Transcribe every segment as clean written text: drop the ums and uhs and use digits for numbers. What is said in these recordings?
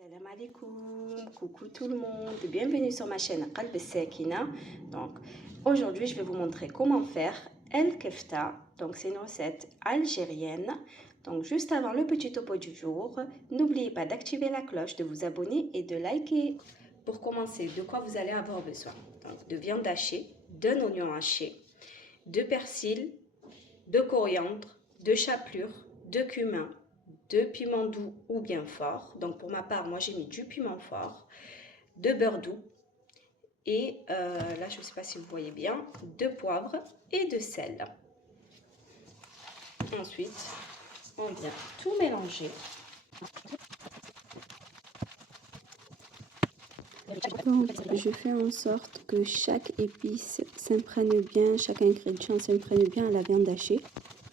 Salam alaikum, coucou tout le monde, bienvenue sur ma chaîne Qalb Sakina. Donc aujourd'hui je vais vous montrer comment faire el kefta. Donc c'est une recette algérienne. Donc juste avant le petit topo du jour, n'oubliez pas d'activer la cloche, de vous abonner et de liker. Pour commencer, de quoi vous allez avoir besoin? Donc de viande hachée, d'un oignon haché, de persil, de coriandre, de chapelure, de cumin, de piment doux ou bien fort. Donc pour ma part, moi j'ai mis du piment fort, de beurre doux et là je ne sais pas si vous voyez bien, de poivre et de sel. Ensuite, on vient tout mélanger. Donc, je fais en sorte que chaque épice s'imprègne bien, chaque ingrédient s'imprègne bien à la viande hachée.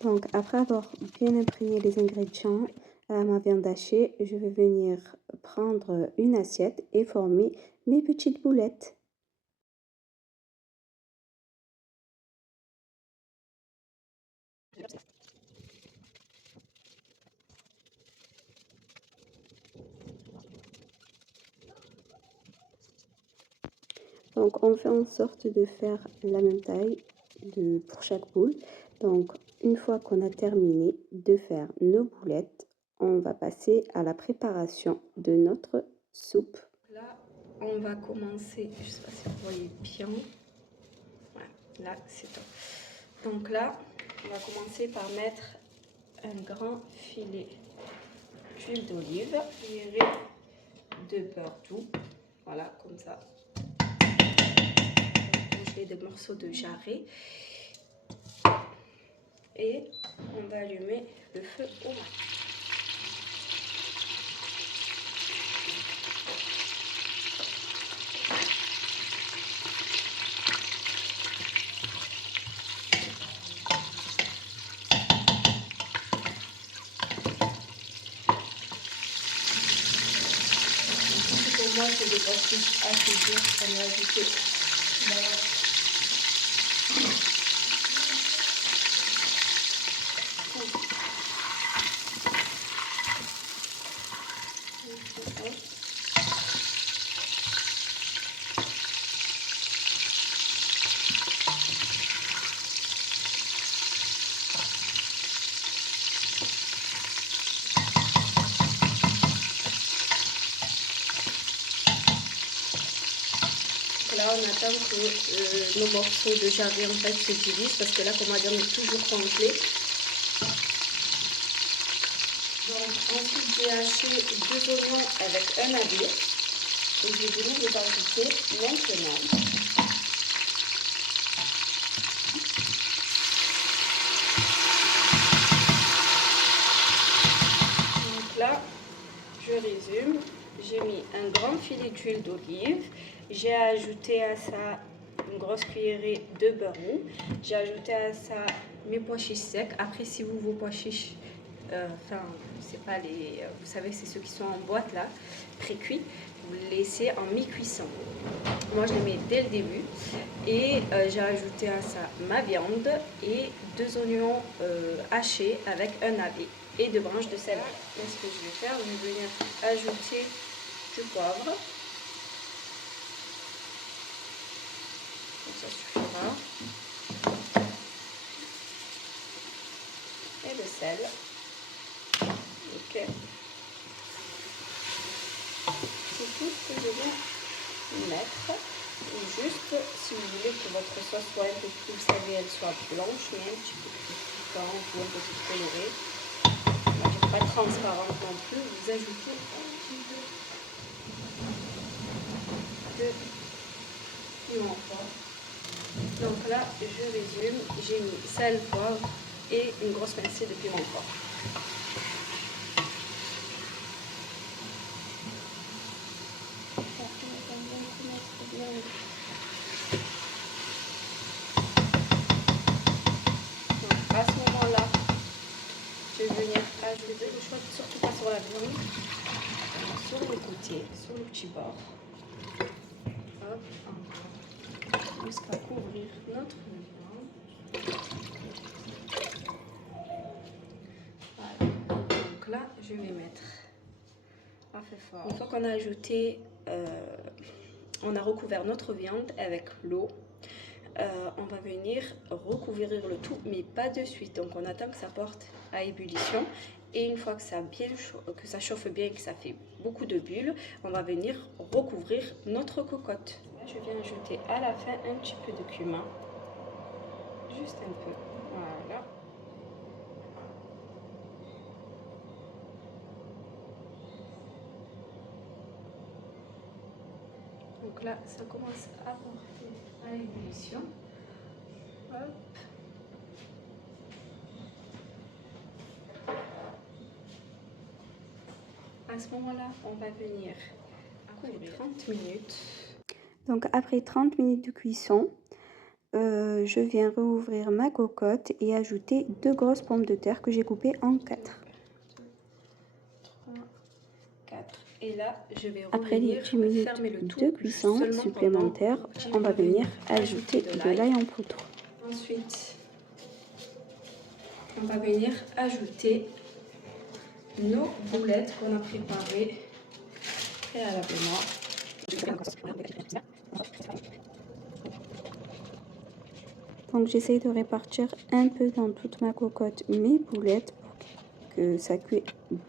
Donc, après avoir bien imprégné les ingrédients à ma viande hachée, je vais venir prendre une assiette et former mes petites boulettes. Donc, on fait en sorte de faire la même taille pour chaque boule. Donc, une fois qu'on a terminé de faire nos boulettes, on va passer à la préparation de notre soupe. Là, on va commencer, je ne sais pas si vous voyez bien. Ouais, là, c'est top. Donc là, on va commencer par mettre un grand filet d'huile d'olive, de beurre doux, voilà, comme ça. J'ai des morceaux de jarret et on va allumer le feu au max. Pour moi, c'est des pois chiches assez durs, on va ajouter là, on attend que nos morceaux de jarret en fait se divisent parce que là, comme on va dire, on est toujours complet. Donc ensuite, j'ai haché 2 oignons avec un navet et je vais venir les ajouter maintenant. Donc là, je résume, j'ai mis un grand filet d'huile d'olive, j'ai ajouté à ça une grosse cuillerée de beurre mou, j'ai ajouté à ça mes pois chiches secs. Après, si vous, vos pois chiches, c'est pas les, vous savez, c'est ceux qui sont en boîte là, pré-cuits, vous les laissez en mi-cuisson. Moi, je les mets dès le début et j'ai ajouté à ça ma viande et 2 oignons hachés avec un navet et 2 branches de céleri. Là, ce que je vais faire, je vais venir ajouter du poivre. Donc ça suffira. Et le sel. Ok. C'est tout ce que je viens mettre. Et juste, si vous voulez que votre sauce soit un peu plus, vous savez, elle soit blanche, mais un petit peu plus piquante ou un peu plus colorée. Pas transparente non plus, vous ajoutez un petit peu de piment fort. Donc là, je résume, j'ai mis sel, poivre et une grosse pincée de piment fort. Donc à ce moment-là, je vais venir ajouter le choix, surtout pas sur la viande, sur les côtés, sur le petit bord. Hop, encore. Jusqu'à couvrir notre viande. Voilà. Donc là, je vais mettre Une fois qu'on a ajouté, on a recouvert notre viande avec l'eau, on va venir recouvrir le tout, mais pas de suite. Donc on attend que ça porte à ébullition. Et une fois que ça chauffe bien et que ça fait beaucoup de bulles, on va venir recouvrir notre cocotte. Là, je viens ajouter à la fin un petit peu de cumin. Juste un peu. Voilà. Donc là, ça commence à porter à l'ébullition. Hop. À ce moment-là, on va venir couvrir 30 minutes. Donc après 30 minutes de cuisson, je viens rouvrir ma cocotte et ajouter 2 grosses pommes de terre que j'ai coupées en 4. 3, 4. Et là, je vais après les 10 minutes de cuisson supplémentaire, on va venir ajouter de l'ail en poudre. Ensuite, on va venir ajouter nos boulettes qu'on a préparées préalablement. Donc j'essaye de répartir un peu dans toute ma cocotte mes boulettes pour que ça cuise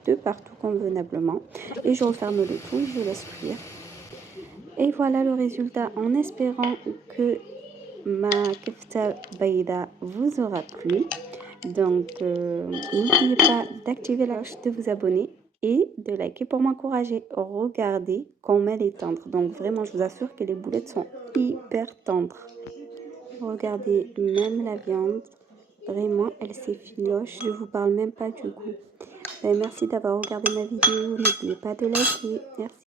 de partout convenablement. Et je referme le tout et je laisse cuire. Et voilà le résultat, en espérant que ma kefta baïda vous aura plu. Donc n'oubliez pas d'activer la cloche, de vous abonner et de liker pour m'encourager. Regardez comme elle est tendre. Donc vraiment, je vous assure que les boulettes sont hyper tendres. Regardez même la viande. Vraiment, elle s'effiloche. Je vous parle même pas du goût. Merci d'avoir regardé ma vidéo. N'oubliez pas de liker. Merci.